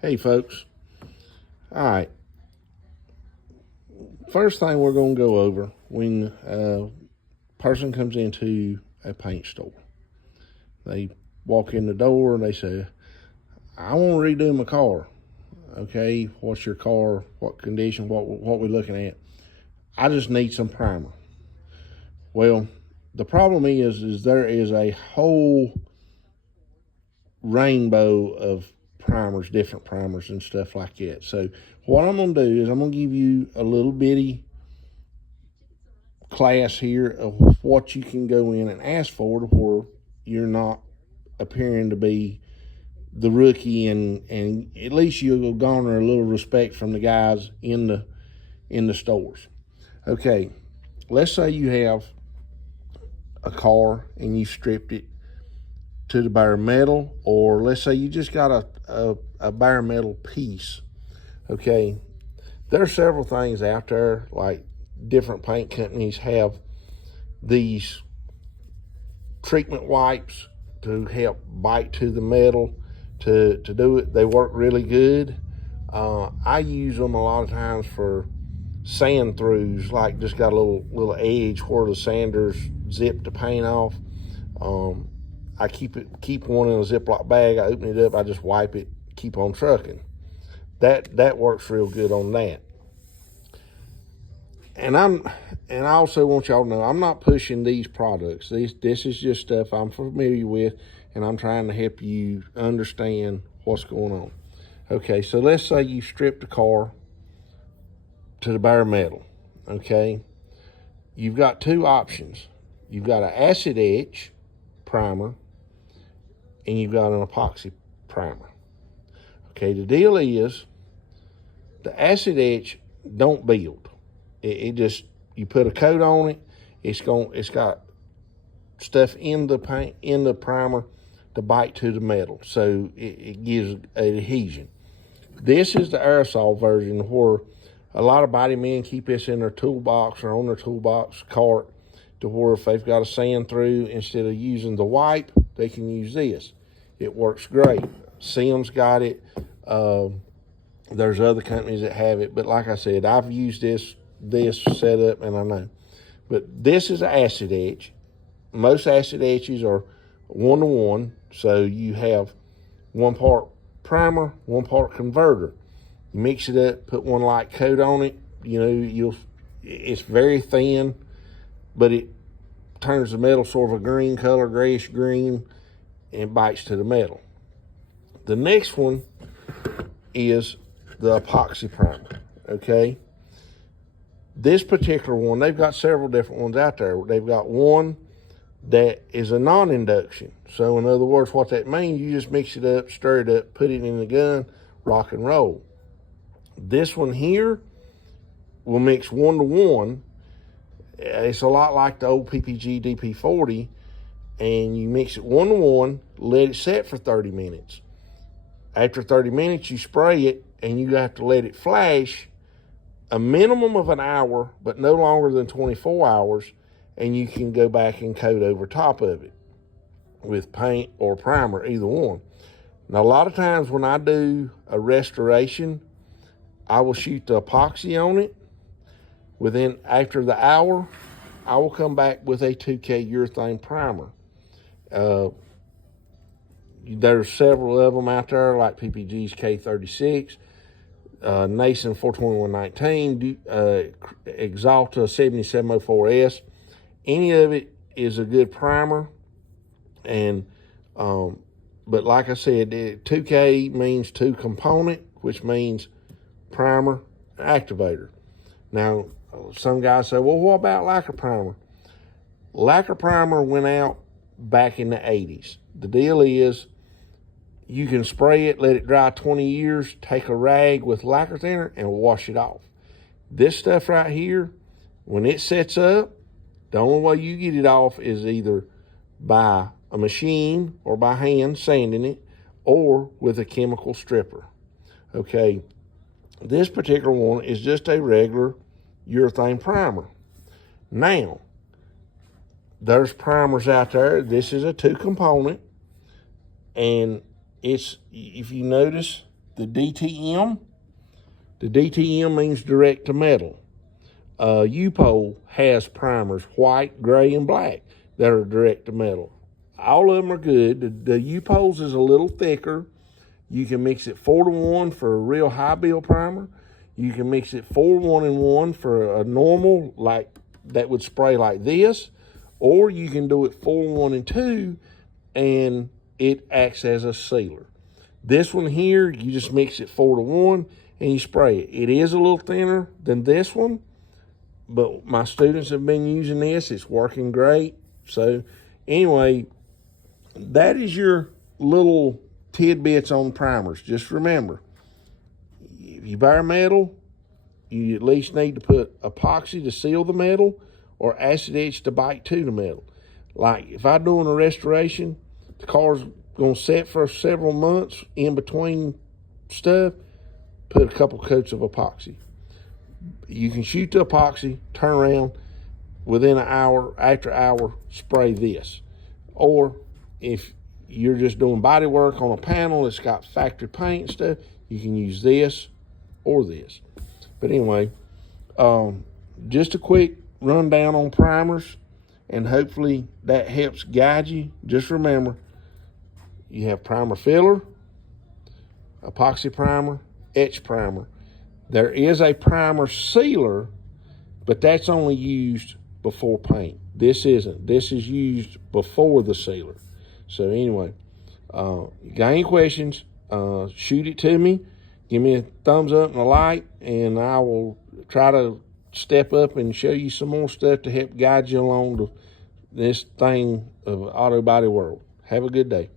Hey folks, all right, first thing we're going to go over when a person comes into a paint store. They walk in the door and they say, I want to redo my car. Okay, what's your car, what condition, what we looking at? I just need some primer. Well, the problem is there is a whole rainbow of primers, different primers and stuff like that. So what I'm going to do is I'm going to give you a little bitty class here of what you can go in and ask for to where you're not appearing to be the rookie, and at least you'll garner a little respect from the guys in the stores. Okay, let's say you have a car and you stripped it to the bare metal, or let's say you just got a bare metal piece. Okay, there are several things out there, like different paint companies have these treatment wipes to help bite to the metal to do it. They work really good. I use them a lot of times for sand throughs, like just got a little edge where the sanders zip the paint off. I keep one in a Ziploc bag. I open it up, I just wipe it, keep on trucking. That works real good on that. And I also want y'all to know I'm not pushing these products. This is just stuff I'm familiar with, and I'm trying to help you understand what's going on. Okay, so let's say you stripped the car to the bare metal. Okay, you've got two options. You've got an acid etch primer, and you've got an epoxy primer. Okay, the deal is the acid etch don't build. It just, you put a coat on it, it's got stuff in the paint, in the primer to bite to the metal, so it gives an adhesion. This is the aerosol version, where a lot of body men keep this in their toolbox or on their toolbox cart, to where if they've got a sand through, instead of using the wipe, they can use this. It works great. Sims got it. There's other companies that have it, but like I said, I've used this setup, and I know. But this is an acid etch. Most acid etches are 1-to-1, so you have 1 part primer, 1 part converter. You mix it up, put one light coat on it. It's very thin, but it turns the metal sort of a green color, grayish green, and bites to the metal. The next one is the epoxy primer. Okay, this particular one, they've got several different ones out there. They've got one that is a non-induction. So in other words, what that means, you just mix it up, stir it up, put it in the gun, rock and roll. This one here will mix 1-to-1. It's a lot like the old PPG DP40, and you mix it 1-to-1, let it set for 30 minutes. After 30 minutes, you spray it, and you have to let it flash a minimum of an hour, but no longer than 24 hours, and you can go back and coat over top of it with paint or primer, either one. Now, a lot of times when I do a restoration, I will shoot the epoxy on it. After the hour, I will come back with a 2K urethane primer. There's several of them out there, like PPG's K36, Nason 42119, Exalta 7704S. Any of it is a good primer, and but like I said, 2K means 2 component, which means primer and activator. Now, some guys say, well, what about lacquer primer? Lacquer primer went out back in the 80s. The deal is, you can spray it, let it dry 20 years, take a rag with lacquer thinner and wash it off. This stuff right here, when it sets up, the only way you get it off is either by a machine or by hand sanding it, or with a chemical stripper. Okay, this particular one is just a regular urethane primer. Now, there's primers out there. This is a 2 component, and it's, if you notice, the DTM. The DTM means direct to metal. U-POL has primers, white, gray, and black, that are direct to metal. All of them are good. The U-POLs is a little thicker. You can mix it 4-to-1 for a real high build primer. You can mix it 4-1-1 for a normal, like that would spray like this, or you can do it 4-1-2 and it acts as a sealer. This one here, you just mix it 4-to-1 and you spray it. It is a little thinner than this one, but my students have been using this. It's working great. So anyway, that is your little tidbits on primers. Just remember, if you buy metal, you at least need to put epoxy to seal the metal or acid etch to bite to the metal. Like if I'm doing a restoration, the car's going to set for several months in between stuff, put a couple coats of epoxy. You can shoot the epoxy, turn around, within an hour, after hour, spray this. Or if you're just doing body work on a panel that's got factory paint and stuff, you can use this or this. But anyway, just a quick rundown on primers, and hopefully that helps guide you. Just remember, you have primer filler, epoxy primer, etch primer. There is a primer sealer, but that's only used before paint. This isn't. This is used before the sealer. So anyway, you got any questions, shoot it to me. Give me a thumbs up and a like, and I will try to step up and show you some more stuff to help guide you along to this thing of auto body world. Have a good day.